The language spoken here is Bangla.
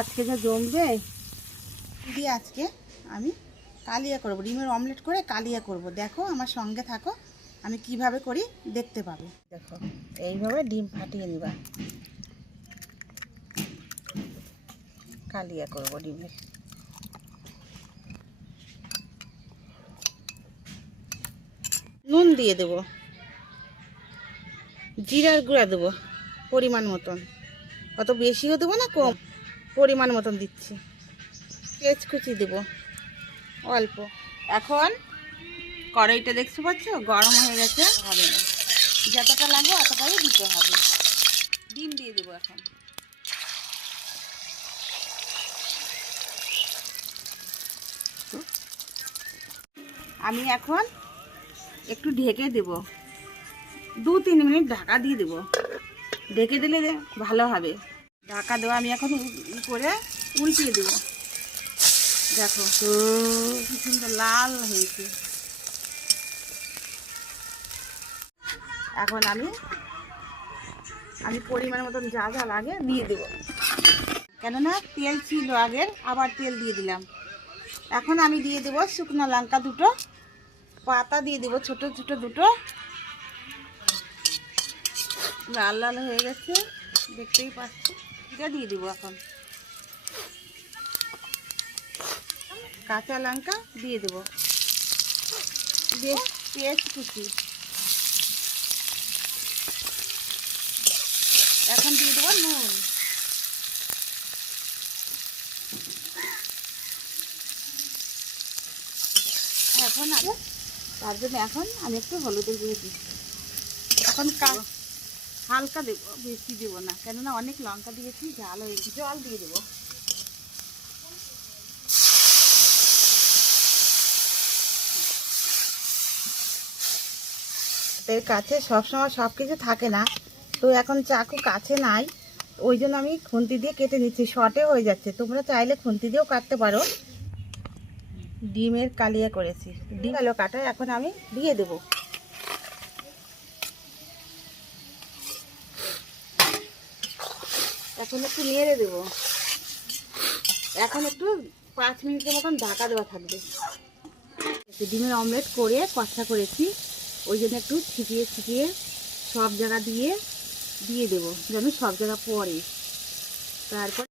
আজকে যা জমবে দিয়ে আজকে আমি কালিয়া করব, ডিমের অমলেট করে কালিয়া করব। দেখো আমার সঙ্গে থাকো, আমি কিভাবে করি দেখতে পাবে। দেখো এইভাবে ডিম ফাটিয়ে নিবা, কালিয়া করব ডিমের। নুন দিয়ে দেব, জিরার গুঁড়া দেবো পরিমাণ মতন, অত বেশিও দেবো না, কম পরিমাণ মতন দিচ্ছি। পেঁয়াজ কুচি দেবো অল্প। এখন কড়াইটা দেখতে পাচ্ছ গরম হয়ে গেছে, হবে না, যতটা লাগবে অতটাই দিতে হবে। ডিম দিয়ে দেবো এখন। আমি এখন একটু ঢেকে দেব, 2-3 মিনিট ঢাকা দিয়ে দেবো। ঢেকে দিলে ভালো হবে। ঢাকা দেবো, আমি এখন করে উল্টিয়ে দেবো। দেখো কি সুন্দর লাল হয়েছে। এখন আমি পরিমাণ মতন যা যা লাগে দিয়ে দেবো, কেননা তেল ছিল আগের, আবার তেল দিয়ে দিলাম। এখন আমি দিয়ে দেবো শুকনো লঙ্কা দুটো, পাতা দিয়ে দেবো ছোট ছোট দুটো, লাল লাল হয়ে গেছে দেখতেই পাচ্ছি। এটা দিয়ে দেবো এখন। কাঁচা লঙ্কা দিয়ে দেবো, পেঁয়াজ কুচি। এখন দিয়ে দেবো নুন। এখন তার জন্য এখন আমি একটু হলুদের গুঁড়ো দিই। এখন হালকা দেবো, বেশি দেবো না, কেননা অনেক লঙ্কা দিয়েছি, ঝাল হয়ে গেছে। জল দিয়ে দেবো। এর কাছে সবসময় সব কিছু থাকে না, তো এখন চাকু কাছে নাই, ওই জন্য আমি খুন্তি দিয়ে কেটে নিচ্ছি, শর্টে হয়ে যাচ্ছে। তোমরা চাইলে খুন্তি দিয়েও কাটতে পারো। ডিমের কালিয়া করেছি, ডিম কালো কাটা। এখন আমি দিয়ে দেবো। এখন একটু নেড়ে দেবো। এখন একটু 5 মিনিটের মতন ঢাকা দেওয়া থাকবে। ডিমের অমলেট করে কষা করেছি, ওই জন্য একটু ছিটিয়ে ছিটিয়ে সব জায়গা দিয়ে দেবো, যেন সব জায়গা পড়ে। তারপর